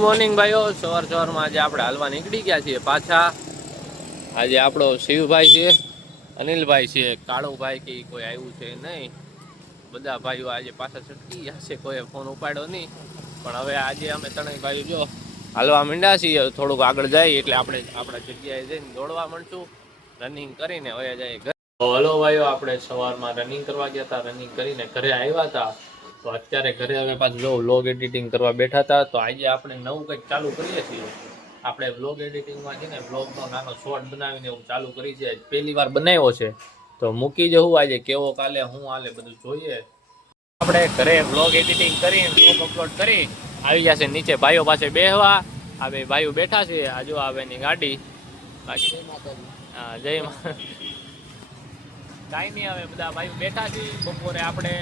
Morning ભાઈઓ, સવારમાં આજે આપણે હાલવા નીકળી ગયા છીએ પાછા. આજે આપણો શિવભાઈ છે, અનિલભાઈ છે, કાળુભાઈ કે કોઈ આવ્યું છે નહીં. બધા ભાઈઓ આજે પાછા છટકી ગયા છે, કોઈ ફોન ઉપાડ્યો નહીં. પણ હવે આજે અમે ત્રણેય ભાઈઓ જો હાલવા માંડ્યા છીએ. થોડુંક આગળ જાય એટલે આપણે આપણા જગ્યાએ જઈને દોડવા માંડશું. રનિંગ કરીને હવે જાય ઘરે. હલો ભાઈઓ, આપણે સવારમાં રનિંગ કરવા ગયા હતા. રનિંગ કરીને ઘરે આવ્યા હતા. તો અત્યારે ઘરે હવે પાછું જો વ્લોગ એડિટિંગ કરવા બેઠા હતા. તો આજે આપણે નવું કંઈક ચાલુ કરીએ છીએ. આપણે વ્લોગ એડિટિંગમાં છે ને વ્લોગનો નાનો શોર્ટ બનાવીને એવું ચાલુ કરી છે. પહેલી વાર બનાવ્યો છે તો મૂકી જવું આજે કેવો કાલે હું હાલે બધું જોઈએ. આપણે ઘરે વ્લોગ એડિટિંગ કરીને વ્લોગ અપલોડ કરી આવી જશે નીચે ભાઈઓ પાસે બેહવા. આ બે ભાઈઓ બેઠા છે, આ જો આવે એની ગાડી. બાકી હા, જય મા. કાંઈ નહીં, હવે બધા ભાઈઓ બેઠા છે. બપોરે આપણે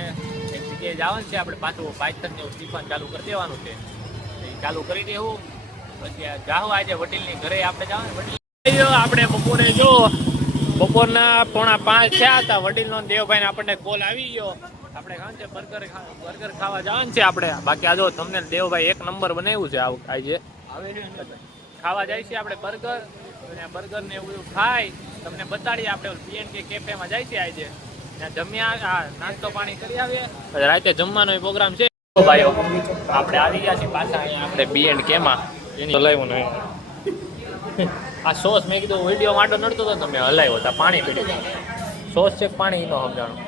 એક જગ્યાએ જવાનું છે. આપણે પાછું પાયથન એવું શીખવાનું ચાલુ કરી દેવાનું છે. ચાલુ કરી દેવું પછી જાહું આજે વડીલની ઘરે આપણે જવાનું. વડીલ આપણે બપોરે જો બપોરના 4:45 થયા હતા. વડીલનો દેવભાઈને આપણને કોલ આવી ગયો. આપણે ખાવાનું છે બર્ગર ખાવા જવાનું છે આપણે. બાકી આ જો તમને દેવભાઈ એક નંબર બનાવ્યું છે આજે ખાવા જાય છે આપણે બર્ગર. અને બર્ગર ને એવું ખાય તમને બતાડીએ. આપણે PNK કેફેમાં જાય છે આજે. ત્યાં જમ્યા નાસ્તો પાણી કરી આવીએ. રાતે જમવાનો પ્રોગ્રામ છે. ભાઈઓ આપણે આવી ગયા છીએ પાછા અહીંયા આપણે BNK માં. એની હલાવ્યું ને આ સોસ મેં કીધું વિડીયો માટો નડતો હતો તમે હલાવ્યો હતા. પાણી પીડી સોસ છે પાણી નો સમજાણું.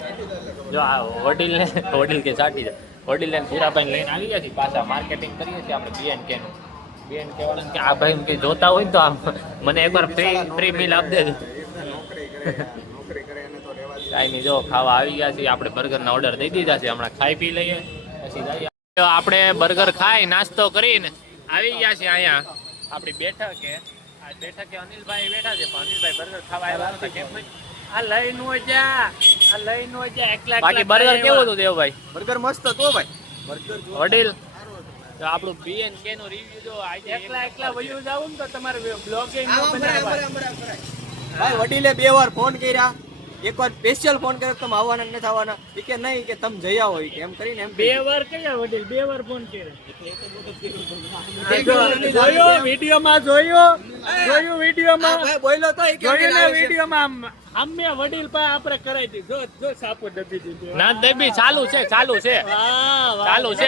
જો આ વડીલ કે સાટી જાય. વડીલ ને પૂરાભાઈ લઈને આવી ગયા છીએ પાછા. માર્કેટિંગ કરીએ છીએ આપણે BNK નું. BNK વાળાને કે આ ભાઈ કે જોતા હોય ને તો આમ મને એકવાર ફ્રી મીલ આપી દેજો. કાંઈ નહીં, જો ખાવા આવી ગયા છીએ આપણે. બર્ગરના ઓર્ડર દઈ દીધા છે. હમણાં ખાઈ પી લઈએ પછી જઈએ. આપણે બર્ગર ખાઈ નાસ્તો કરીને આવી ગયા છીએ અહીંયા આપણી બેઠકે. આ બેઠકે અનિલભાઈ બેઠા છે. પણ અનિલભાઈ બર્ગર ખાવા આવ્યા હતા. કેમ ભાઈ આ લઈ નો જા એકલા. બાકી બર્ગર કેવું હતું દેવભાઈ? બર્ગર મસ્ત હતો ભાઈ. વડીલ તો આપણું BNK નું રિવ્યુ જો આજે એકલા વયું જાવું ને તો તમારે બ્લોગિંગ નો બનાવવા. ભાઈ વડીલે 2 વાર ફોન કર્યા. એક વાર સ્પેશિયલ ફોન કર્યો તમે આવવાના નથી આવવાના. એ કે નહીં કે તમે જઈ આવો એમ કરીને. એમ 2 વાર કયા વડીલ 2 વાર ફોન કર્યો? જોયો વિડીયોમાં ભાઈ બોલ્યો તો જોયું ને વિડીયોમાં. અમે વડીલ પાસે આપણે કરાવી દીધું. જો સાપો દબી દીધું. ના દબી ચાલુ છે ચાલુ છે.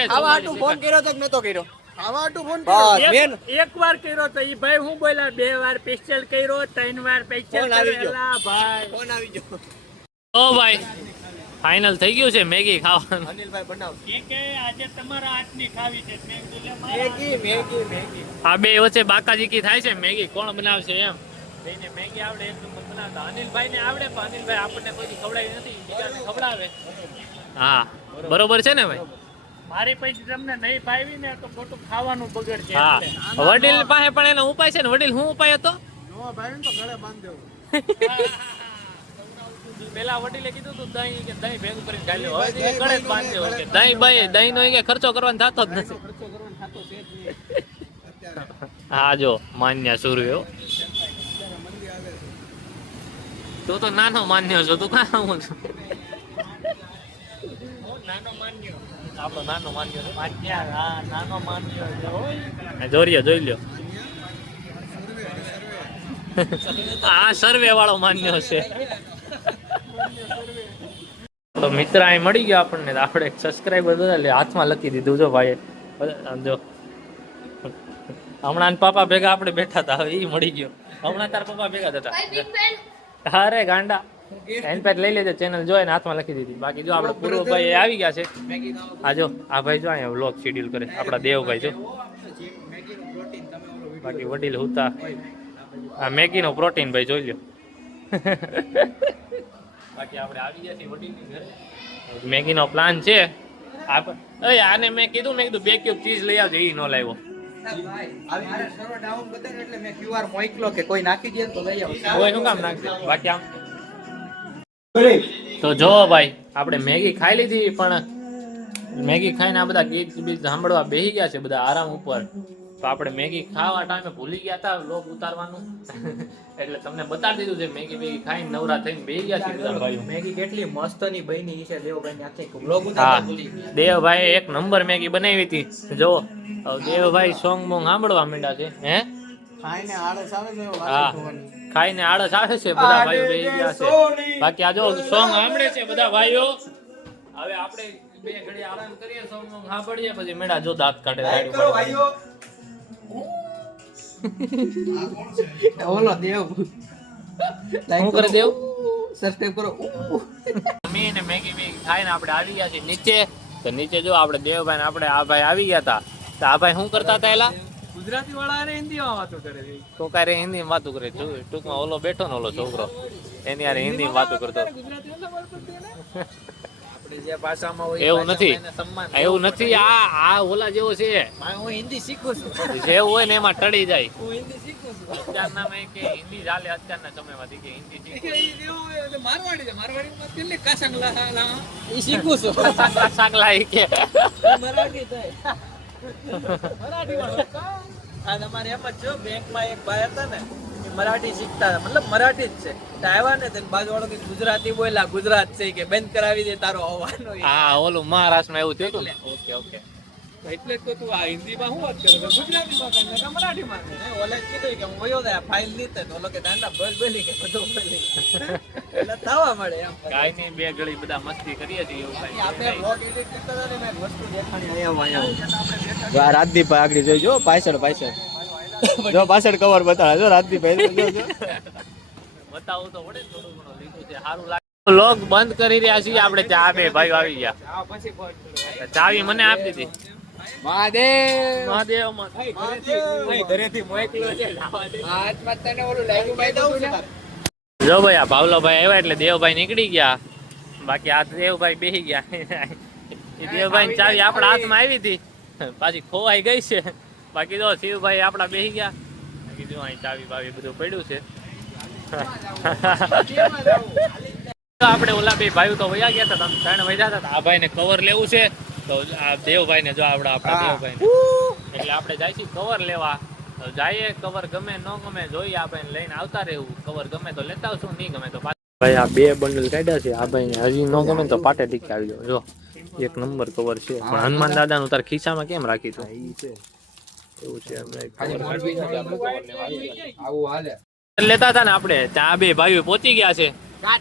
ખાવા હાટુ ફોન કર્યો તો નતો કર્યો. એક વાર કર્યો તો ઈ ભાઈ હું બોલ્યા 2 વાર સ્પેશિયલ કર્યો 3 વાર સ્પેશિયલ કરેલા ભાઈ. ફોન આવી ગયો. ઓ ભાઈ ફાઇનલ થઈ ગયું છે મેગી ખાવાનું. અનિલભાઈ બનાવ કે આજે તમારા હાથની ખાવી છે મેગી. આ બે વચ્ચે બાકાજીકી થાય છે. મેગી કોણ બનાવશે એમ. બેને મેગી આવડે એક નંબર બનાવતા. અનિલભાઈ ને આવડે પણ અનિલભાઈ આપણને કોઈ ખવડાવી નથી. બીજાને ખવડાવે. હા બરોબર છે ને ભાઈ. મારી પૈસા તમને નહીં ભાવી ને તો ખોટું ખાવાનું બગડશે. હા વડીલ પાસે પણ એનો ઉપાય છે ને. વડીલ શું ઉપાય હતો? પેલા વડીલે કીધું તું દહીં ભેગું કરીને ખાઈ લો. હવે ગળે જ બાંધ્યો કે દહીં નો કે ખર્ચો કરવાનો થતો જ નથી. હા જો માન્ય સુર્યો તું તો નાનો માન્ય છો. તું કાં હું છું નાનો માન્યો. આપણો નાનો માન્યો છે. નાનો માન્યો જોઈ લ્યો. આ સર્વે વાળો માન્યો છે. તો મિત્ર અહીં મળી ગયો આપણને. આપણે એક સબસ્ક્રાઈબર બધા હાથમાં લખી દીધું જો ભાઈ. જો હમણાં પાપા ભેગા આપણે બેઠા હતા. હવે એ મળી ગયો. હમણાં તાર પપ્પા ભેગા હતા. અરે ગાંડા હેન્ડપેડ લઈ લેજે. ચેનલ જોઈને હાથમાં લખી દીધી. બાકી જો આપણે પૂર્વભાઈ આવી ગયા છે. આ જો આ ભાઈ જો અહીંયા વ્લોગ શેડ્યુલ કરે. આપણા દેવભાઈ જો. બાકી વડીલ હુતા આ મેગી નો પ્રોટીન ભાઈ જોઈ લ્યો. બાકી આપણે આવી ગયા છીએ વડીલની ઘરે. મેગી નો પ્લાન છે. આને મેં કીધું 2 ક્યુબ ચીઝ લઈ આવજો. એ ન લાવ્યો. કોઈ નાખી દે તો લઈ આવો. કોઈ શું કામ નાખશે. બાકી આમ તો જો ભાઈ આપણે મેગી ખાઈ લીધી. પણ મેગી ખાઈને આ બધા ગીત બીત સાંભળવા બેસી ગયા છે બધા આરામ ઉપર. તો આપણે મેગી ખાવા ટાઈમે ભૂલી ગયા હતા વ્લોગ ઉતારવાનું એટલે તમને બતાવી દીધું છે મેગી બેગી ખાઈને નવરા થઈને બેસી ગયા છે બધા ભાઈઓ. મેગી કેટલી મસ્ત ની બની છે દેવભાઈ આખી બ્લોગ હા ઉતારતા ભૂલી ગયા. દેવભાઈ એક નંબર મેગી બનાવી હતી જો. હવે દેવભાઈ સોંગ બોંગ સાંભળવા માંડ્યા છે હે. ખાઈને આળસ આવે છે હા વાસણ ધોવાની. ખાઈને આળસ આવે છે બધા ભાઈઓ બેસી ગયા છે. બાકી આ જો સોંગ સાંભળે છે બધા ભાઈઓ. હવે આપણે બે ઘડી આરામ કરીએ સોંગ બોંગ સાંભળીએ પછી મેળા જો દાંત કાઢે લાઈક રાઈડ કરો ઉપર. ભાઈઓ. ઓલો દેવ શું કરે દેવ? સબસ્ક્રાઇબ કરો. જમીને મેગી બેગી ખાઈને આપણે આવી ગયા છીએ નીચે. તો નીચે જો આપણે દેવભાઈ ને આપણે આ ભાઈ આવી ગયા હતા. તો આ ભાઈ શું કરતા હતા એલા? ગુજરાતી વાળા અરે હિન્દીમાં વાતો કરે છે. તો કારે હિન્દી વાતો કરે છે. ટૂંકમાં ઓલો બેઠો ને ઓલો છોકરો એની યાર હિન્દી વાતો કરતો. ગુજરાતી વાળા બોલતો હતો ને. આપણે જે ભાષામાં હોય એ એવું નથી. ભાષામાં એને સન્માન એવું નથી. આ ઓલા જેવો છે હું હિન્દી શીખું છું. જેવું હોય ને એમાં ટળી જાય. હું હિન્દી શીખું છું. અત્યારના મેં કે હિન્દી ચાલે અત્યારના સમયમાંથી કે હિન્દી શીખો. મારવાડી છે. મારવાડીમાં કેટલી કાસંગલા એ શીખું છું. સાંગલા ઈ કે મરાઠી થાય. મરાઠી વાળો આ તમારે એમ જ જો બેંકમાં એક ભાઈ હતા ને એ મરાઠી શીખતા હતા મતલબ મરાઠી જ છે તો આવ્યા ને તેને બાજુ વાળો કે ગુજરાતી બોલ્યા ગુજરાત છે કે બંધ કરાવી દે તારો આવવાનો હા ઓલું મહારાષ્ટ્રમાં એવું થયું હતું ને. ઓકે ઓકે એટલે તો તું આ હિન્દીમાં શું વાત કરે ગુજરાતીમાં કહે કે મરાઠીમાં કહે ઓલે કીધું કે હું વયો જાય ફાઇલ લીધે તો ઓલો કે દાંડા બોલી કે બધું બોલી એટલે થવા મળે એમ કાંઈ નહીં બે ઘડી બધા મસ્તી કરીએ છીએ એવું કાંઈ આપણે નહીં. બ્લોગ એડિટ કરતા હતા ને મેં એક વસ્તુ દેખાણી અહીંયા રાજદીપભાઈ આગળ જોઈ જો પાછળ જો પાછળ કવર બતાવે જો રાજદીપભાઈ બતાવું તો પડે થોડું ઘણું લીધું છે સારું લાગે. લોગ બંધ કરી રહ્યા છીએ આપણે. ચા બે ભાઈઓ આવી ગયા. ચાવી મને આપી દીધી. મહાદેવ મહાદેવ ઘરેથી મોકલો છે હાથમાં તને ઓલું લાગ્યું ભાઈ દઉં ને જો ભાઈ આ ભાવલાભાઈ આવ્યા એટલે દેવભાઈ નીકળી ગયા. બાકી આ દેવભાઈ બેસી ગયા. એ દેવભાઈ ની ચાવી આપણા હાથમાં આવી હતી પાછી ખોવાઈ ગઈ છે. બાકી જો શિવભાઈ આપડા બેસી ગયા. બાકી જો અહીં ચાવી બાવી બધું પડ્યું છે. આપણે ઓલા બે ભાઈઓ તો વયા ગયા હતા. તમે 3 વયા હતા. આ ભાઈ ને કવર લેવું છે તો આ દેવભાઈ ને જો આપણા દેવભાઈ ને એટલે આપણે જાય છે કવર લેવા. તો જઈએ કવર ગમે ન ગમે જોઈએ આપણે લઈને આવતા રહેવું. કવર ગમે તો લેતા આવશું નહીં ગમે તો ભાઈ આ 2 બંડલ કાઢ્યા છે. આ ભાઈ હજી ન ગમે તો પાટે ટીકી આવી જાવ. જો એક નંબર કવર છે પણ હનુમાન દાદા નું તાર ખિસ્સામાં કેમ રાખી તું? એવું છે લેતા હતા ને આપણે ત્યાં 2 ભાઈઓ પહોંચી ગયા છે.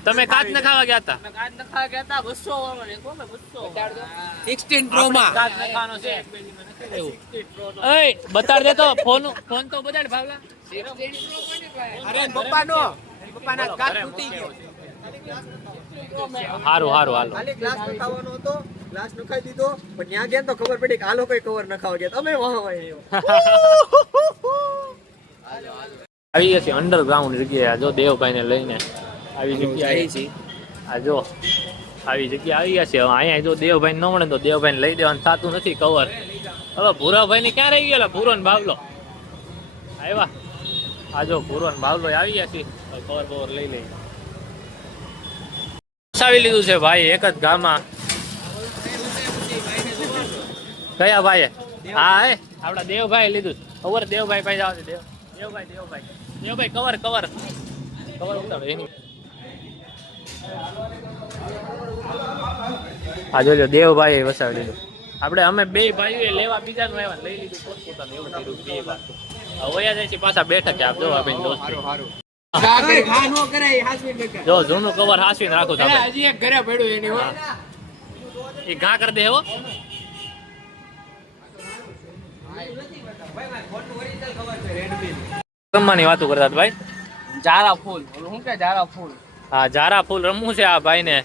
તમે કાચ ન ખાવા ગયા હતા? કાચ ન ખાવાનો છે. એય બતાડ દે તો ફોન તો બતાડ ભાવલા. અરે પપ્પાના કાચ તૂટી ગયો હારું હારું હાલો. ખાલી ગ્લાસ નખાવાનો હતો ગ્લાસ નખાઈ દીધો પણ ત્યાં ગયા તો ખબર પડી કે આ લોકો કવર નખાવા ગયા તમે વાહ આવી ગયા છે અંડરગ્રાઉન્ડ જગ્યાએ. જો દેવભાઈ ને લઈને આવી જગ્યા આવી છે. આ જો આવી જગ્યા આવી ગયા છે. હવે અહીંયા જો દેવભાઈ ન મળે તો દેવભાઈ ને લઈ દેવાનું થતું નથી કવર. હવે ભૂરાભાઈ ને ક્યાં રહી ગયેલા? ભૂરો ને બાવલો આવ્યા. આ જો ભૂરો ને બાવલો આવી ગયા છે. કવર બવર લઈ લઈ આવી લીધું છે ભાઈ એક જ ગામમાં. કયા ભાઈ? હા હે આપડા દેવભાઈ લીધું. ખબર દેવભાઈ પાસે જાવ છે. દેવભાઈ કવર ઉતારો એની. આ જોજો દેવભાઈ વસાવી લીધું. આપણે અમે 2 ભાઈઓ લેવા બીજાનું આવ્યા લઈ લીધું પોતપોતાનું એવું કર્યું 2 વાર. હવે જાય છે પાછા બેઠક આપ જો આ ભાઈ દોસ્ત. જો જૂનું કવર હાસવીને રાખો તમે. હજી એક ઘરે પડ્યું એની હો એ ઘા કરી દે હો. રમવાની વાતો કરતા હતા ભાઈ. જારા ફૂલ શું કે જારા ફૂલ હા જારા ફૂલ રમવું છે આ ભાઈ ને.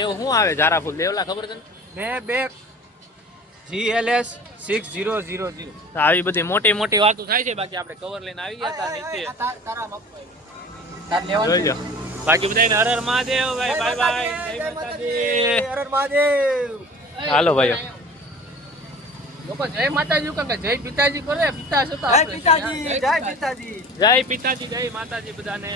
એવું શું આવે જારા ફૂલ દેવલા ખબર છે ને? બે GLS 6000 આવી બધી મોટી મોટી વાતો થાય છે. બાકી આપણે કવર લઈને આવી ગયા હતા નીચે. જોઈ લો. બાકી બધાને હર હર મહાદેવ ભાઈ. Bye bye. જય માતાજી. હર હર મહાદેવ. હાલો ભાઈઓ. લોકો જય માતાજી કે જય પિતાજી કરે પિતા છે તો જય પિતાજી જય પિતાજી જય પિતાજી જય માતાજી બધાને.